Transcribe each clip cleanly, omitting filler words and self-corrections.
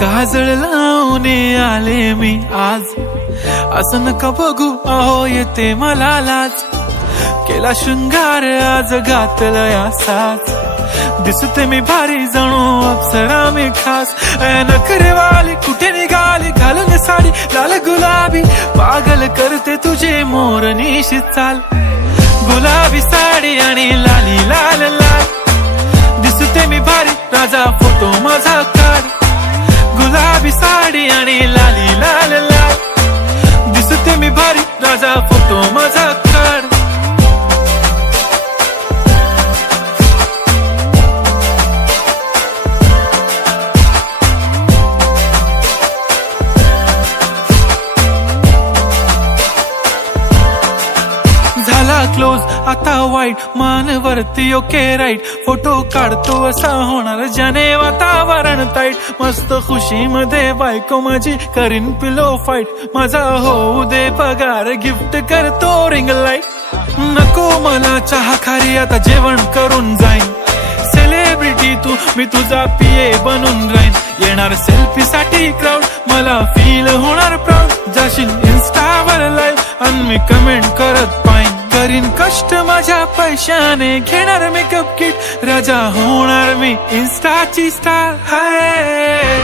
काजळ लावून आले मी आज, असं नका बघू अहो येते मला लाज. केला शृंगार आज घातलाय असाच, दिसते मी भारी जणू अप्सरा मी खास. नखरेवाली कुठे निघाली घालून साडी लाल गुलाबी, पागल करते तुझे मोरनीशी चाल. गुलाबी साडी आणि लाली लाल लाल, दिसते मी भारी राजा फोटो माझा काढ. गुलाबी साडी आणि लाली लाल लाल, दिसते मी भारी राजा फोटो माझा काढ. झाला क्लोज आता वाईट, मानवरती ओके राईट. फोटो काढतो असा होणार ज्याने वातावरण ताईट. मस्त खुशी मध्ये बायको माझी करीन पिलो फाईट. माझा होऊ दे पगार गिफ्ट करतो रिंग लाईट. नको मला चहा खारी आता जेवण करून जाईन. सेलिब्रिटी तू मी तुझा पिये बनून राहीन. येणार सेल्फी साठी क्राऊड मला फील होणार प्राऊड. जाशील इन्स्टावर लाईव्ह आणि मी कमेंट करत पाईन. करीन कष्ट माझ्या पैशाने घेणार मेकअप किट. राजा होणार मी इन्स्टाची स्टार. हाय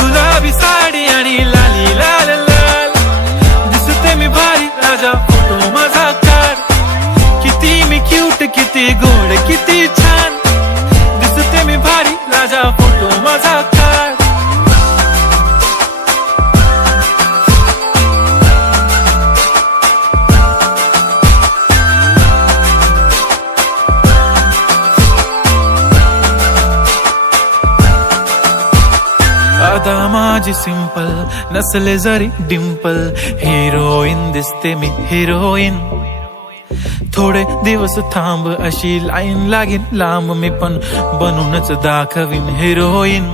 गुलाबी साडी आणि लाली लाल लाल, दिसते मी भारी राजा फोटो माझा काढ. किती मी क्यूट किती गोड किती छान, दिसते मी भारी राजा फोटो माझा काढ. आता माझी सिंपल नसले जरी डिंपल, हिरोईन दिसते मी हिरोईन. थोडे दिवस थांब अशी लाईन लागेल लांब, मी पण बनूनच दाखवीन हिरोईन.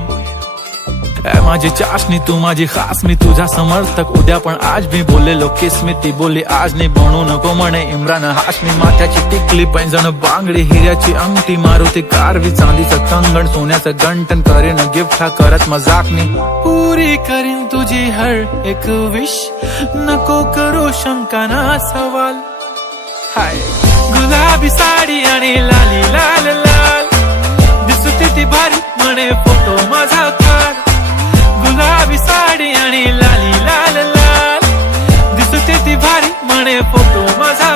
माझी चाशनी तू माझी खास, मी तुझा समर्थक उद्या पण आज मी बोललेलो किस मी. ती बोलली आज नाही बनू नको म्हणे इम्रान हाशमी. माथ्याची टिकली पैंजण बांगडी हिऱ्याची अंगठी, मारुती कारवी चांदीचं कंगण सोन्याचं गंटन. करीन गिफ्ट हा करत मजाकनी, पुरी करीन तुझी हर एक विश. नको करू शंका ना सवाल. हाय गुलाबी साडी आणि लाली लाल लाल, दिसते ती भारी म्हणे फोटो माझा काढ. गुलाबी साडी आणि लाली लाल लाल, दिसते ती भारी म्हणे फोटो माझा